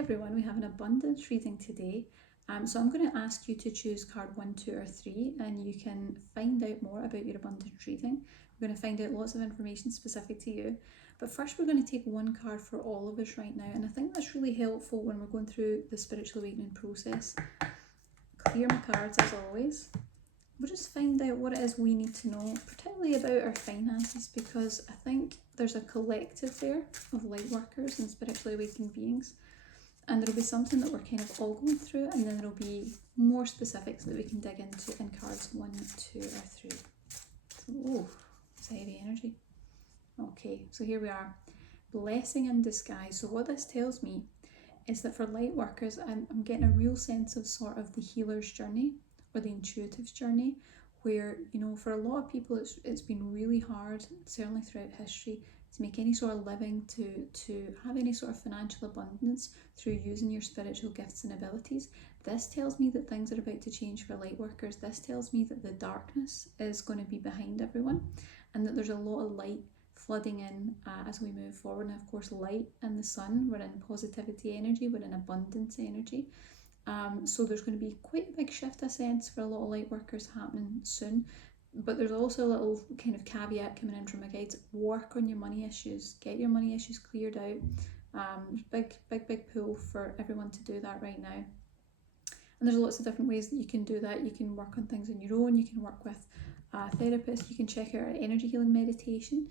everyone, we have an abundance reading today. So I'm going to ask you to choose card 1, 2 or 3 and you can find out more about your abundance reading. We're going to find out lots of information specific to you. But first we're going to take one card for all of us right now, and I think that's really helpful when we're going through the spiritual awakening process. Clear my cards as always. We'll just find out what it is we need to know, particularly about our finances, because I think there's a collective there of light workers and spiritually awakened beings, and there'll be something that we're kind of all going through, and then there'll be more specifics that we can dig into in cards 1, 2 or 3. So, it's heavy energy. Okay, so here we are. Blessing in disguise. So what this tells me is that for light workers, I'm getting a real sense of sort of the healer's journey or the intuitive's journey, where, you know, for a lot of people it's been really hard, certainly throughout history, to make any sort of living, to have any sort of financial abundance through using your spiritual gifts and abilities. This tells me that things are about to change for light workers. This tells me that the darkness is going to be behind everyone, and that there's a lot of light flooding in as we move forward. And of course, light and the sun, we're in positivity energy, we're in abundance energy. So there's going to be quite a big shift, I sense, for a lot of light workers happening soon. But there's also a little kind of caveat coming in from my guides. Work on your money issues. Get your money issues cleared out. Big pull for everyone to do that right now. And there's lots of different ways that you can do that. You can work on things on your own. You can work with a therapist. You can check out our energy healing meditation,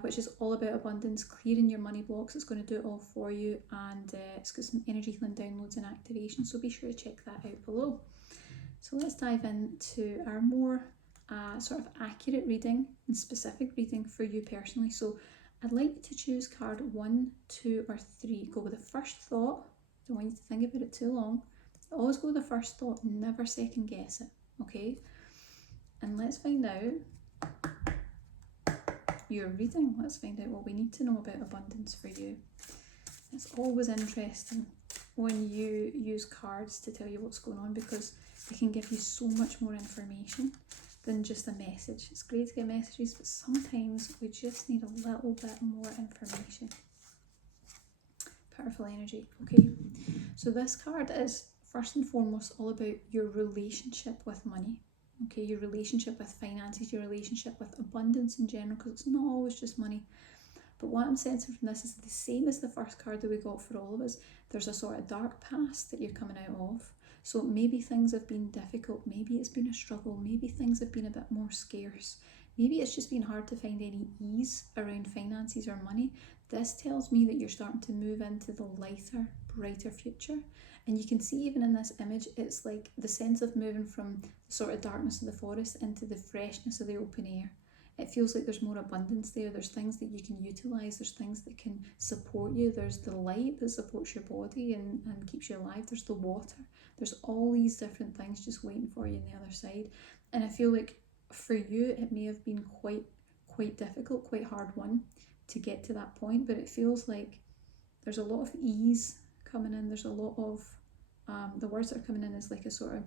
which is all about abundance, clearing your money blocks. It's going to do it all for you, and it's got some energy healing downloads and activation, so be sure to check that out below. So let's dive into our more sort of accurate reading and specific reading for you personally. So I'd like you to choose card 1, 2 or 3. Go with the first thought. Don't want you to think about it too long. Always go with the first thought, never second guess it, okay? And let's find out your reading. Let's find out what we need to know about abundance for you. It's always interesting when you use cards to tell you what's going on, because they can give you so much more information than just a message. It's great to get messages, but sometimes we just need a little bit more information. Powerful energy. Okay, so this card is first and foremost all about your relationship with money. Okay, your relationship with finances, your relationship with abundance in general, because it's not always just money. But what I'm sensing from this is the same as the first card that we got for all of us. There's a sort of dark past that you're coming out of. So maybe things have been difficult, maybe it's been a struggle, maybe things have been a bit more scarce. Maybe it's just been hard to find any ease around finances or money. This tells me that you're starting to move into the lighter, brighter future. And you can see even in this image, it's like the sense of moving from the sort of darkness of the forest into the freshness of the open air. It feels like there's more abundance there. There's things that you can utilise. There's things that can support you. There's the light that supports your body and keeps you alive. There's the water. There's all these different things just waiting for you on the other side. And I feel like for you, it may have been quite difficult, quite hard won to get to that point. But it feels like there's a lot of ease coming in. There's a lot of, the words that are coming in is like a sort of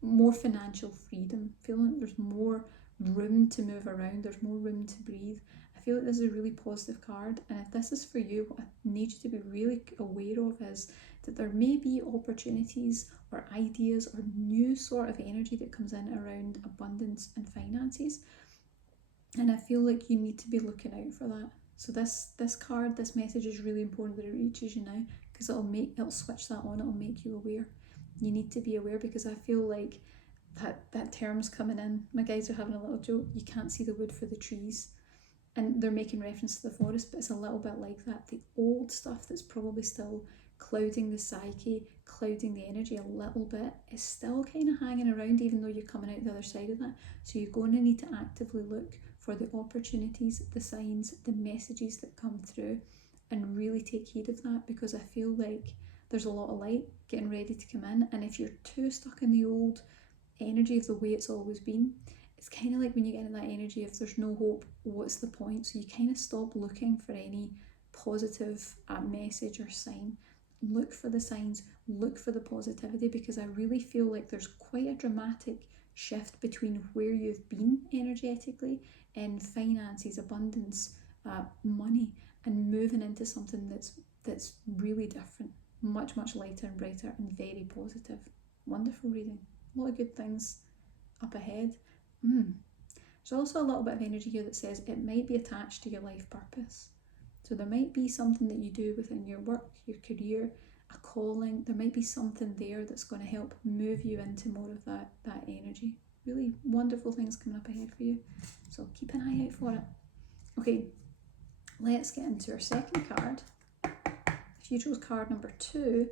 more financial freedom. Feeling like there's more room to move around, there's more room to breathe. I feel like this is a really positive card, and if this is for you, what I need you to be really aware of is that there may be opportunities or ideas or new sort of energy that comes in around abundance and finances, and I feel like you need to be looking out for that. So this card, this message is really important that it reaches you now, because it'll switch that on, it'll make you aware. You need to be aware, because I feel like that term's coming in. My guys are having a little joke, you can't see the wood for the trees, and they're making reference to the forest, but it's a little bit like that. The old stuff that's probably still clouding the psyche, clouding the energy a little bit, is still kind of hanging around, even though you're coming out the other side of that. So you're going to need to actively look for the opportunities, the signs, the messages that come through, and really take heed of that, because I feel like there's a lot of light getting ready to come in. And if you're too stuck in the old energy of the way it's always been, it's kind of like when you get in that energy, if there's no hope, what's the point? So you kind of stop looking for any positive message or sign. Look for the signs, look for the positivity, because I really feel like there's quite a dramatic shift between where you've been energetically in finances, abundance, money, and moving into something that's really different, much, much lighter and brighter and very positive. Wonderful reading. A lot of good things up ahead. There's also a little bit of energy here that says it might be attached to your life purpose. So there might be something that you do within your work, your career, a calling. There might be something there that's going to help move you into more of that energy. Really wonderful things coming up ahead for you. So keep an eye out for it. Okay, let's get into our second card. If you chose card number 2,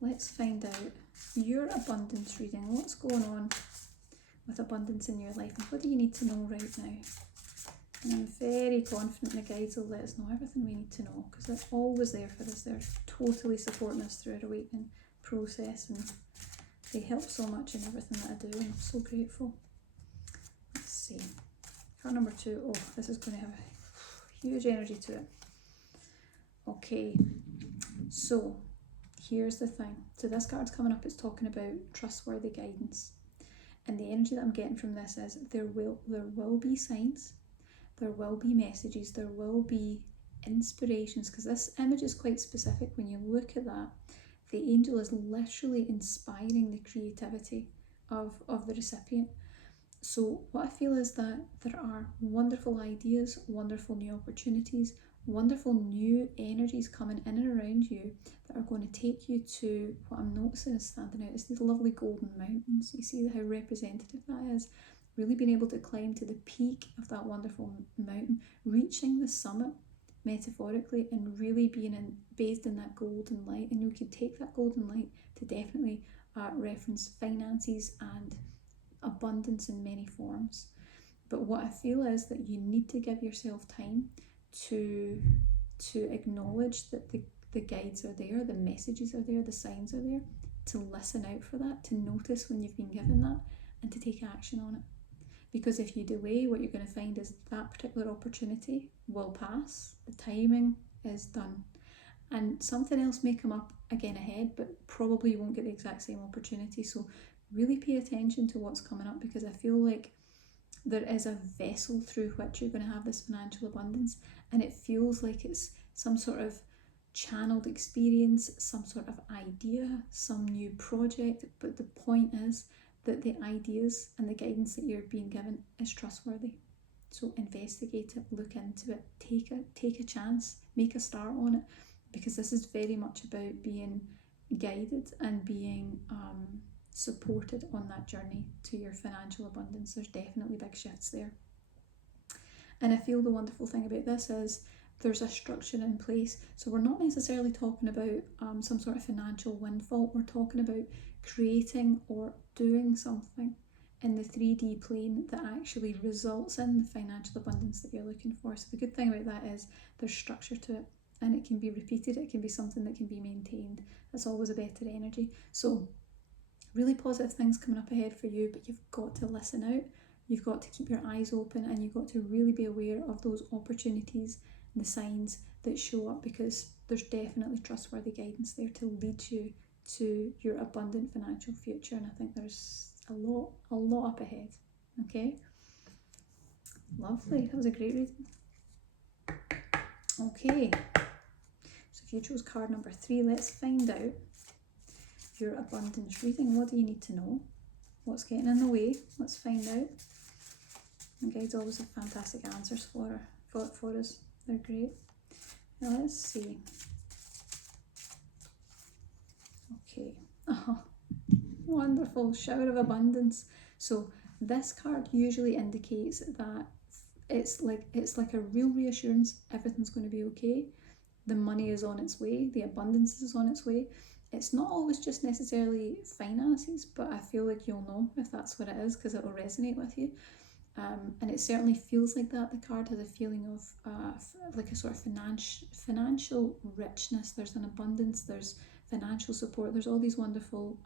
let's find out your abundance reading. What's going on with abundance in your life and what do you need to know right now? And I'm very confident the guides will let us know everything we need to know, because they're always there for us. They're totally supporting us through our awakening process, and they help so much in everything that I do, and I'm so grateful. Let's see. Card number 2. Oh, this is going to have a huge energy to it. Okay, so here's the thing. So this card's coming up, it's talking about trustworthy guidance. And the energy that I'm getting from this is there will be signs, there will be messages, there will be inspirations, because this image is quite specific. When you look at that, the angel is literally inspiring the creativity of the recipient. So what I feel is that there are wonderful ideas, wonderful new opportunities, wonderful new energies coming in and around you that are going to take you to what I'm noticing is standing out is these lovely golden mountains. You see how representative that is? Really being able to climb to the peak of that wonderful mountain, reaching the summit metaphorically, and really being bathed in that golden light. And you could take that golden light to definitely reference finances and abundance in many forms. But what I feel is that you need to give yourself time to acknowledge that the guides are there, the messages are there, the signs are there, to listen out for that, to notice when you've been given that, and to take action on it. Because if you delay, what you're going to find is that particular opportunity will pass, the timing is done, and something else may come up again ahead, but probably you won't get the exact same opportunity. So really pay attention to what's coming up, because I feel like there is a vessel through which you're going to have this financial abundance, and it feels like it's some sort of channeled experience, some sort of idea, some new project. But the point is that the ideas and the guidance that you're being given is trustworthy. So investigate it, look into it, take a chance, make a start on it, because this is very much about being guided and being supported on that journey to your financial abundance. There's definitely big shifts there. And I feel the wonderful thing about this is there's a structure in place. So we're not necessarily talking about some sort of financial windfall. We're talking about creating or doing something in the 3D plane that actually results in the financial abundance that you're looking for. So the good thing about that is there's structure to it, and it can be repeated. It can be something that can be maintained. That's always a better energy. So really positive things coming up ahead for you, but you've got to listen out. You've got to keep your eyes open, and you've got to really be aware of those opportunities and the signs that show up, because there's definitely trustworthy guidance there to lead you to your abundant financial future. And I think there's a lot up ahead. Okay, lovely. That was a great reading. Okay, so if you chose card number 3, let's find out your abundance reading. What do you need to know? What's getting in the way? Let's find out. The guides always have fantastic answers for us. They're great. Now let's see. Okay. Oh, wonderful. Shower of abundance. So this card usually indicates that it's like a real reassurance. Everything's going to be okay. The money is on its way. The abundance is on its way. It's not always just necessarily finances, but I feel like you'll know if that's what it is, because it will resonate with you. And it certainly feels like that. The card has a feeling of like a sort of financial richness. There's an abundance, there's financial support, there's all these wonderful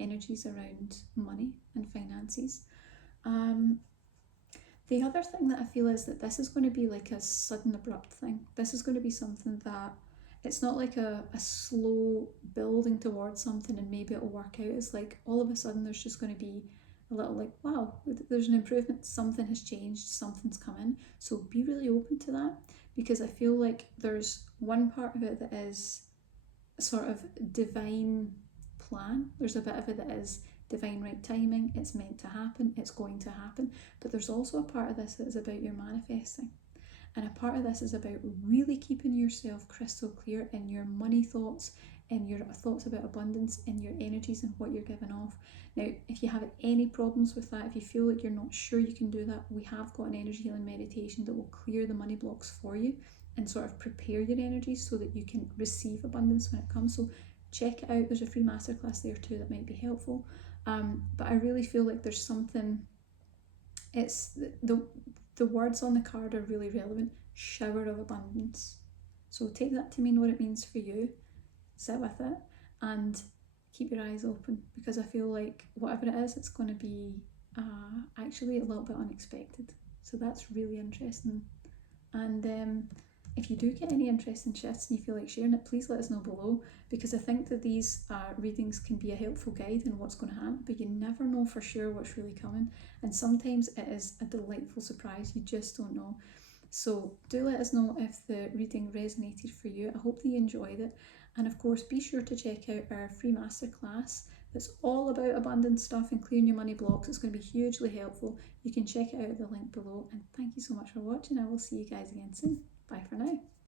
energies around money and finances. The other thing that I feel is that this is going to be like a sudden abrupt thing. This is going to be something that it's not like a slow building towards something and maybe it'll work out. It's like all of a sudden there's just going to be a little like, wow, there's an improvement, something has changed, something's come in. So be really open to that, because I feel like there's one part of it that is sort of divine plan. There's a bit of it that is divine right timing, it's meant to happen, it's going to happen. But there's also a part of this that is about your manifesting. And a part of this is about really keeping yourself crystal clear in your money thoughts, in your thoughts about abundance, in your energies and what you're giving off. Now, if you have any problems with that, if you feel like you're not sure you can do that, we have got an energy healing meditation that will clear the money blocks for you and sort of prepare your energies so that you can receive abundance when it comes. So check it out. There's a free masterclass there too that might be helpful. But I really feel like there's something, it's the words on the card are really relevant. Shower of abundance. So take that to mean what it means for you. Sit with it and keep your eyes open, because I feel like whatever it is, it's going to be actually a little bit unexpected. So that's really interesting. And if you do get any interesting shifts and you feel like sharing it, please let us know below, because I think that these readings can be a helpful guide in what's going to happen, but you never know for sure what's really coming. And sometimes it is a delightful surprise, you just don't know. So do let us know if the reading resonated for you. I hope that you enjoyed it. And of course, be sure to check out our free masterclass that's all about abundance stuff and clearing your money blocks. It's going to be hugely helpful. You can check it out at the link below. And thank you so much for watching. I will see you guys again soon. Bye for now.